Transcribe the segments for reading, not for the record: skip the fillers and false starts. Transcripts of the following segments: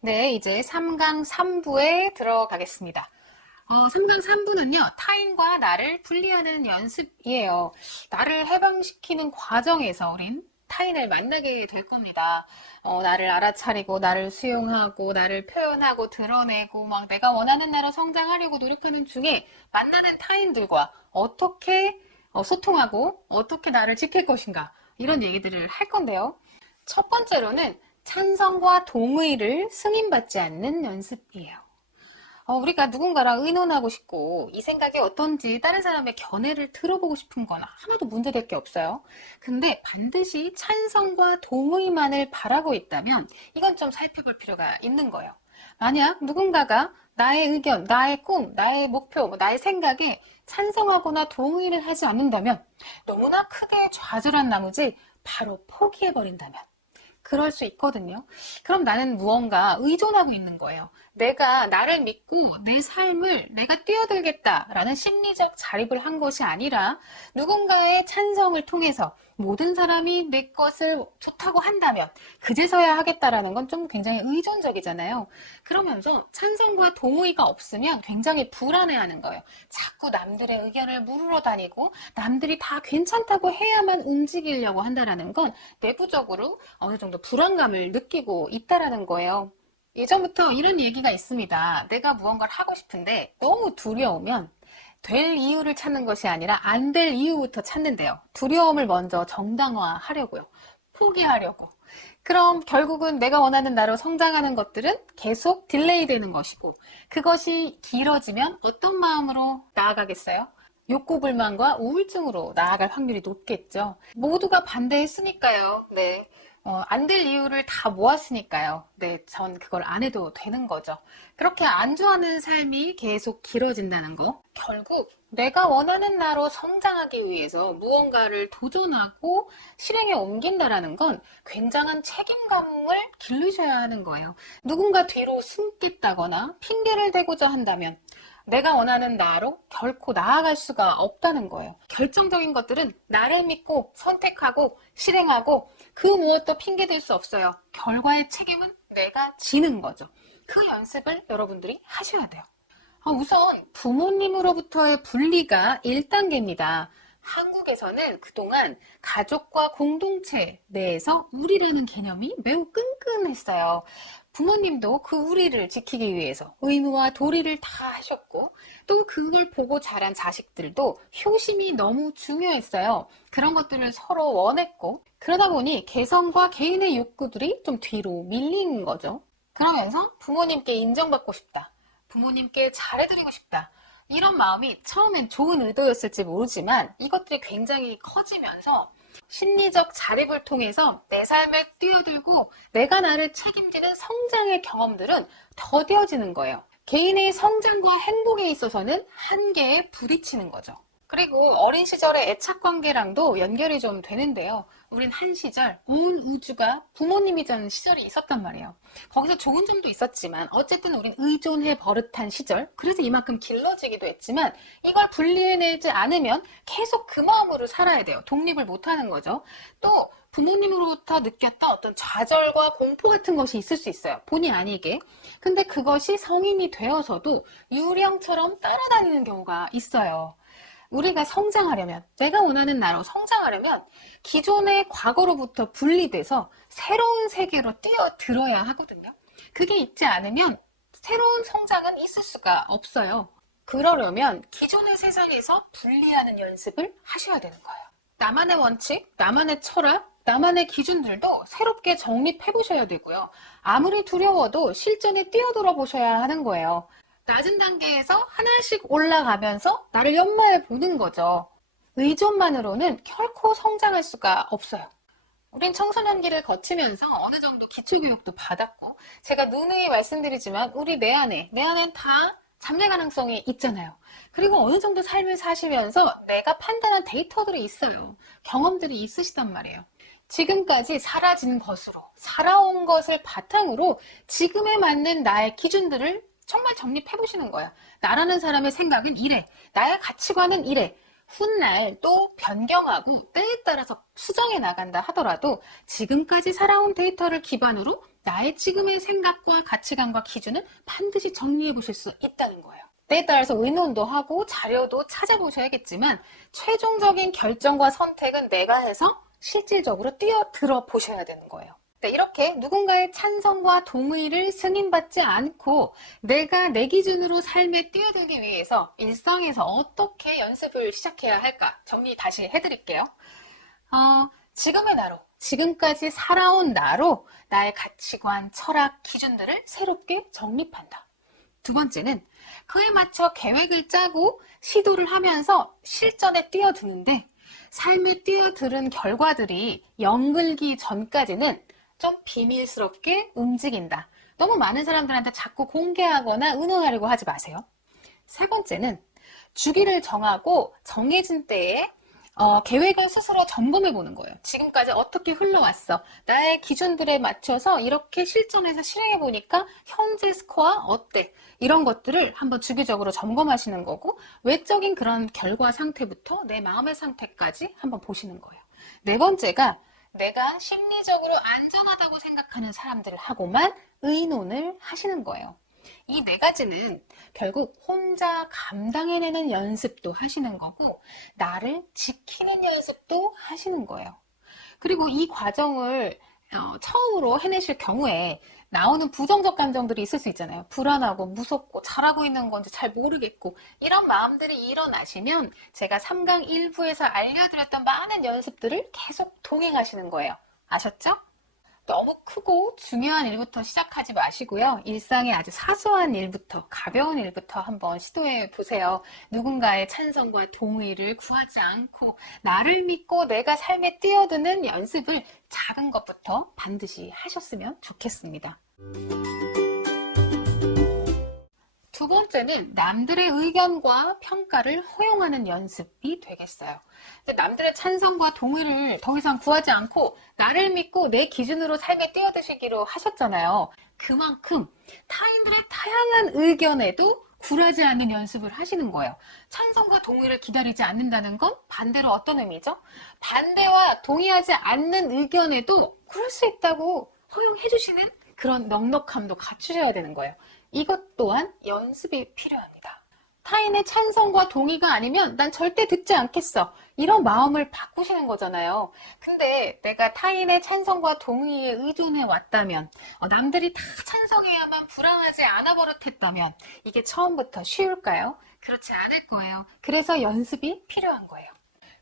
네, 이제 3강 3부에 들어가겠습니다. 3강 3부는요, 타인과 나를 분리하는 연습이에요. 나를 해방시키는 과정에서 우린 타인을 만나게 될 겁니다. 나를 알아차리고, 나를 수용하고, 나를 표현하고, 드러내고, 막 내가 원하는 나로 성장하려고 노력하는 중에 만나는 타인들과 어떻게 소통하고, 어떻게 나를 지킬 것인가, 이런 얘기들을 할 건데요. 첫 번째로는 찬성과 동의를 승인받지 않는 연습이에요. 우리가 누군가랑 의논하고 싶고 이 생각이 어떤지 다른 사람의 견해를 들어보고 싶은 건 하나도 문제될 게 없어요. 근데 반드시 찬성과 동의만을 바라고 있다면 이건 좀 살펴볼 필요가 있는 거예요. 만약 누군가가 나의 의견, 나의 꿈, 나의 목표, 나의 생각에 찬성하거나 동의를 하지 않는다면 너무나 크게 좌절한 나머지 바로 포기해버린다면 그럴 수 있거든요. 그럼 나는 무언가 의존하고 있는 거예요. 내가 나를 믿고 내 삶을 내가 뛰어들겠다라는 심리적 자립을 한 것이 아니라 누군가의 찬성을 통해서 모든 사람이 내 것을 좋다고 한다면 그제서야 하겠다라는 건 좀 굉장히 의존적이잖아요. 그러면서 찬성과 동의가 없으면 굉장히 불안해하는 거예요. 자꾸 남들의 의견을 물으러 다니고 남들이 다 괜찮다고 해야만 움직이려고 한다라는 건 내부적으로 어느 정도 불안감을 느끼고 있다라는 거예요. 예전부터 이런 얘기가 있습니다. 내가 무언가를 하고 싶은데 너무 두려우면 될 이유를 찾는 것이 아니라 안 될 이유부터 찾는데요. 두려움을 먼저 정당화하려고요. 포기하려고. 그럼 결국은 내가 원하는 나로 성장하는 것들은 계속 딜레이 되는 것이고 그것이 길어지면 어떤 마음으로 나아가겠어요? 욕구불만과 우울증으로 나아갈 확률이 높겠죠. 모두가 반대했으니까요. 네. 안 될 이유를 다 모았으니까요. 네, 전 그걸 안 해도 되는 거죠. 그렇게 안주하는 삶이 계속 길어진다는 거. 결국 내가 원하는 나로 성장하기 위해서 무언가를 도전하고 실행에 옮긴다라는 건 굉장한 책임감을 기르셔야 하는 거예요. 누군가 뒤로 숨겠다거나 핑계를 대고자 한다면 내가 원하는 나로 결코 나아갈 수가 없다는 거예요. 결정적인 것들은 나를 믿고 선택하고 실행하고 그 무엇도 핑계댈 수 없어요. 결과의 책임은 내가 지는 거죠. 그 연습을 여러분들이 하셔야 돼요. 우선 부모님으로부터의 분리가 1단계입니다. 한국에서는 그동안 가족과 공동체 내에서 우리라는 개념이 매우 끈끈했어요. 부모님도 그 우리를 지키기 위해서 의무와 도리를 다 하셨고 또 그걸 보고 자란 자식들도 효심이 너무 중요했어요. 그런 것들을 서로 원했고 그러다 보니 개성과 개인의 욕구들이 좀 뒤로 밀린 거죠. 그러면서 부모님께 인정받고 싶다. 부모님께 잘해드리고 싶다. 이런 마음이 처음엔 좋은 의도였을지 모르지만 이것들이 굉장히 커지면서 심리적 자립을 통해서 내 삶에 뛰어들고 내가 나를 책임지는 성장의 경험들은 더뎌지는 거예요. 개인의 성장과 행복에 있어서는 한계에 부딪히는 거죠. 그리고 어린 시절의 애착관계랑도 연결이 좀 되는데요. 우린 한 시절 온 우주가 부모님이던 시절이 있었단 말이에요. 거기서 좋은 점도 있었지만 어쨌든 우린 의존해 버릇한 시절, 그래서 이만큼 길러지기도 했지만 이걸 분리해내지 않으면 계속 그 마음으로 살아야 돼요. 독립을 못하는 거죠. 또 부모님으로부터 느꼈던 어떤 좌절과 공포 같은 것이 있을 수 있어요. 본의 아니게. 근데 그것이 성인이 되어서도 유령처럼 따라다니는 경우가 있어요. 우리가 성장하려면, 내가 원하는 나로 성장하려면 기존의 과거로부터 분리돼서 새로운 세계로 뛰어들어야 하거든요. 그게 있지 않으면 새로운 성장은 있을 수가 없어요. 그러려면 기존의 세상에서 분리하는 연습을 하셔야 되는 거예요. 나만의 원칙, 나만의 철학, 나만의 기준들도 새롭게 정립해 보셔야 되고요. 아무리 두려워도 실전에 뛰어들어 보셔야 하는 거예요. 낮은 단계에서 하나씩 올라가면서 나를 연마해 보는 거죠. 의존만으로는 결코 성장할 수가 없어요. 우린 청소년기를 거치면서 어느 정도 기초교육도 받았고 제가 누누이 말씀드리지만 우리 내 안엔 다 잠재 가능성이 있잖아요. 그리고 어느 정도 삶을 사시면서 내가 판단한 데이터들이 있어요. 경험들이 있으시단 말이에요. 지금까지 사라진 것으로 살아온 것을 바탕으로 지금에 맞는 나의 기준들을 정말 정립해 보시는 거야. 나라는 사람의 생각은 이래. 나의 가치관은 이래. 훗날 또 변경하고 때에 따라서 수정해 나간다 하더라도 지금까지 살아온 데이터를 기반으로 나의 지금의 생각과 가치관과 기준을 반드시 정리해 보실 수 있다는 거예요. 때에 따라서 의논도 하고 자료도 찾아보셔야겠지만 최종적인 결정과 선택은 내가 해서 실질적으로 뛰어들어 보셔야 되는 거예요. 이렇게 누군가의 찬성과 동의를 승인받지 않고 내가 내 기준으로 삶에 뛰어들기 위해서 일상에서 어떻게 연습을 시작해야 할까 정리 다시 해드릴게요. 지금의 나로, 지금까지 살아온 나로 나의 가치관, 철학, 기준들을 새롭게 정립한다. 두 번째는 그에 맞춰 계획을 짜고 시도를 하면서 실전에 뛰어드는데 삶에 뛰어드는 결과들이 연글기 전까지는 좀 비밀스럽게 움직인다. 너무 많은 사람들한테 자꾸 공개하거나 의논하려고 하지 마세요. 세 번째는 주기를 정하고 정해진 때에 계획을 스스로 점검해 보는 거예요. 지금까지 어떻게 흘러왔어? 나의 기준들에 맞춰서 이렇게 실전에서 실행해 보니까 현재 스코어 어때? 이런 것들을 한번 주기적으로 점검하시는 거고 외적인 그런 결과 상태부터 내 마음의 상태까지 한번 보시는 거예요. 네 번째가 내가 심리적으로 안전하다고 생각하는 사람들하고만 의논을 하시는 거예요. 이 네 가지는 결국 혼자 감당해내는 연습도 하시는 거고 나를 지키는 연습도 하시는 거예요. 그리고 이 과정을 처음으로 해내실 경우에 나오는 부정적 감정들이 있을 수 있잖아요. 불안하고 무섭고 잘하고 있는 건지 잘 모르겠고 이런 마음들이 일어나시면 제가 3강 1부에서 알려드렸던 많은 연습들을 계속 동행하시는 거예요. 아셨죠? 너무 크고 중요한 일부터 시작하지 마시고요. 일상의 아주 사소한 일부터, 가벼운 일부터 한번 시도해 보세요. 누군가의 찬성과 동의를 구하지 않고 나를 믿고 내가 삶에 뛰어드는 연습을 작은 것부터 반드시 하셨으면 좋겠습니다. 두 번째는 남들의 의견과 평가를 허용하는 연습이 되겠어요. 남들의 찬성과 동의를 더 이상 구하지 않고 나를 믿고 내 기준으로 삶에 뛰어드시기로 하셨잖아요. 그만큼 타인들의 다양한 의견에도 굴하지 않는 연습을 하시는 거예요. 찬성과 동의를 기다리지 않는다는 건 반대로 어떤 의미죠? 반대와 동의하지 않는 의견에도 그럴 수 있다고 허용해 주시는 그런 넉넉함도 갖추셔야 되는 거예요. 이것 또한 연습이 필요합니다. 타인의 찬성과 동의가 아니면 난 절대 듣지 않겠어. 이런 마음을 바꾸시는 거잖아요. 근데 내가 타인의 찬성과 동의에 의존해 왔다면, 남들이 다 찬성해야만 불안하지 않아 버릇했다면 이게 처음부터 쉬울까요? 그렇지 않을 거예요. 그래서 연습이 필요한 거예요.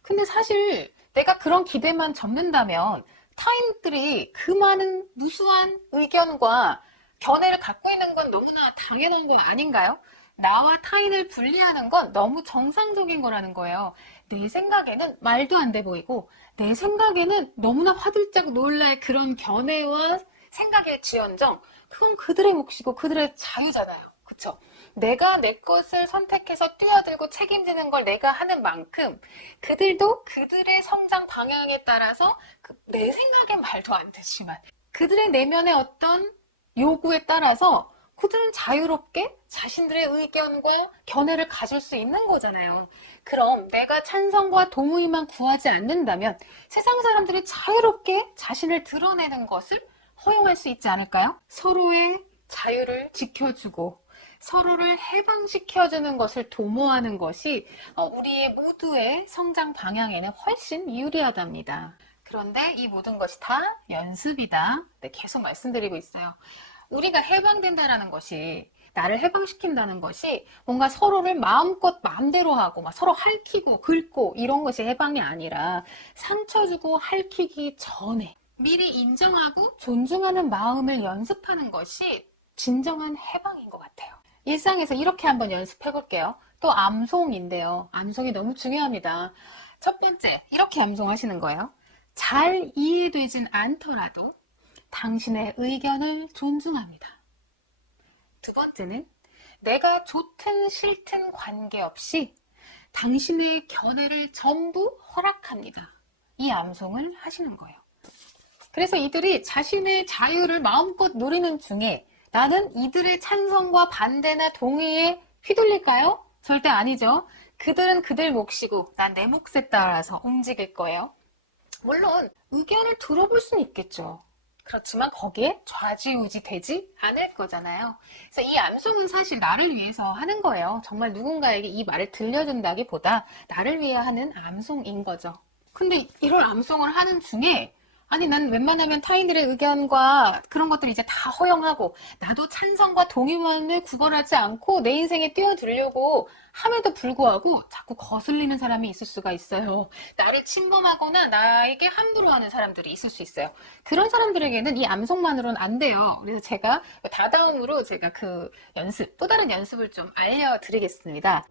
근데 사실 내가 그런 기대만 접는다면 타인들이 그 많은 무수한 의견과 견해를 갖고 있는 건 너무나 당연한 거 아닌가요? 나와 타인을 분리하는 건 너무 정상적인 거라는 거예요. 내 생각에는 말도 안 돼 보이고 내 생각에는 너무나 화들짝 놀랄 그런 견해와 생각일지언정 그건 그들의 몫이고 그들의 자유잖아요. 그쵸? 내가 내 것을 선택해서 뛰어들고 책임지는 걸 내가 하는 만큼 그들도 그들의 성장 방향에 따라서 내 생각엔 말도 안 되지만 그들의 내면의 어떤 요구에 따라서 그들은 자유롭게 자신들의 의견과 견해를 가질 수 있는 거잖아요. 그럼 내가 찬성과 동의만 구하지 않는다면 세상 사람들이 자유롭게 자신을 드러내는 것을 허용할 수 있지 않을까요? 서로의 자유를 지켜주고 서로를 해방시켜주는 것을 도모하는 것이 우리의 모두의 성장 방향에는 훨씬 유리하답니다. 그런데 이 모든 것이 다 연습이다. 네, 계속 말씀드리고 있어요. 우리가 해방된다라는 것이 나를 해방시킨다는 것이 뭔가 서로를 마음껏 마음대로 하고 막 서로 핥히고 긁고 이런 것이 해방이 아니라 상처 주고 핥히기 전에 미리 인정하고 존중하는 마음을 연습하는 것이 진정한 해방인 것 같아요. 일상에서 이렇게 한번 연습해 볼게요. 또 암송인데요. 암송이 너무 중요합니다. 첫 번째, 이렇게 암송하시는 거예요. 잘 이해되진 않더라도 당신의 의견을 존중합니다. 두 번째는 내가 좋든 싫든 관계없이 당신의 견해를 전부 허락합니다. 이 암송을 하시는 거예요. 그래서 이들이 자신의 자유를 마음껏 누리는 중에 나는 이들의 찬성과 반대나 동의에 휘둘릴까요? 절대 아니죠. 그들은 그들 몫이고 난 내 몫에 따라서 움직일 거예요. 물론 의견을 들어볼 수는 있겠죠. 그렇지만 거기에 좌지우지 되지 않을 거잖아요. 그래서 이 암송은 사실 나를 위해서 하는 거예요. 정말 누군가에게 이 말을 들려준다기보다 나를 위해 하는 암송인 거죠. 근데 이런 암송을 하는 중에 아니 난 웬만하면 타인들의 의견과 그런 것들 이제 다 허용하고 나도 찬성과 동의만을 구걸하지 않고 내 인생에 뛰어들려고 함에도 불구하고 자꾸 거슬리는 사람이 있을 수가 있어요. 나를 침범하거나 나에게 함부로 하는 사람들이 있을 수 있어요. 그런 사람들에게는 이 암송만으로는 안 돼요. 그래서 제가 다다음으로 제가 그 연습, 또 다른 연습을 좀 알려드리겠습니다.